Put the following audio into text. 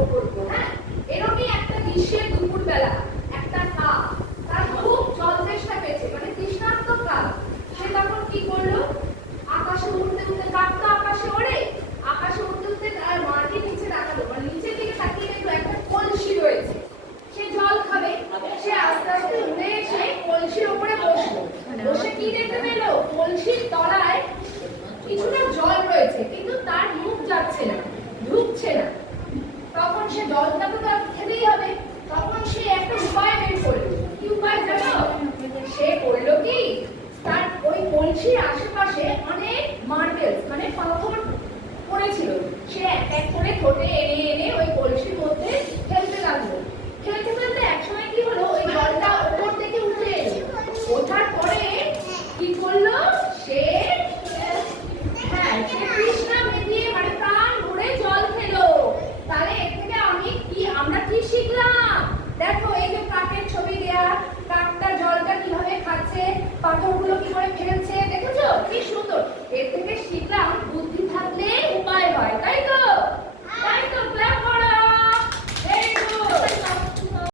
লক্ষ্য করবো। হ্যাঁ, এরকমই একটা গ্রীষ্মের দুপুরবেলা একটা কাক তার খুব জল তেষ্টা পেয়েছে, মানে তৃষ্ণার্ত কাক। সে তখন কি করলো, আকাশে উঠতে উঠতে, কাক তো আকাশে ওড়ে, আকাশে উঠতে উঠতে মাটির নিচে তাকালো, মানে নিচের দিকে তাকিয়ে দেখলো একটা কলসি রয়েছে। সে জল খাবে, সে আস্তে আস্তে উড়ে এসে কলসির ওপরে বসলো। বসে কি দেখতে পেল, কলসির তলায় কিছুটা জল রয়েছে, কিন্তু তার মুখ যাচ্ছে না, ঢুকছে না। তখন সে জলটা তো তার খেতেই হবে, তখন সে একটা উপায় বের করলো। কি উপায় জানো? সে করলো কি, তার ওই কলসির আশেপাশে অনেক মার্বেল মানে পাথর পড়েছিল, সে এক এক করে ঠোঁটে এনে এনে ওই কলসির মধ্যে ফেলতে লাগলো। ফেলতে ফেলতে একসময় কি হলো, ওই জলটা ওপর থেকে উঠে এলো। ওঠার পরে কি করলো সে, হ্যাঁ, সে তৃষ্ণা মিটিয়ে মানে প্রাণ ভরে জল খেলো। তাহলে এর থেকে আমরা কি শিখলাম?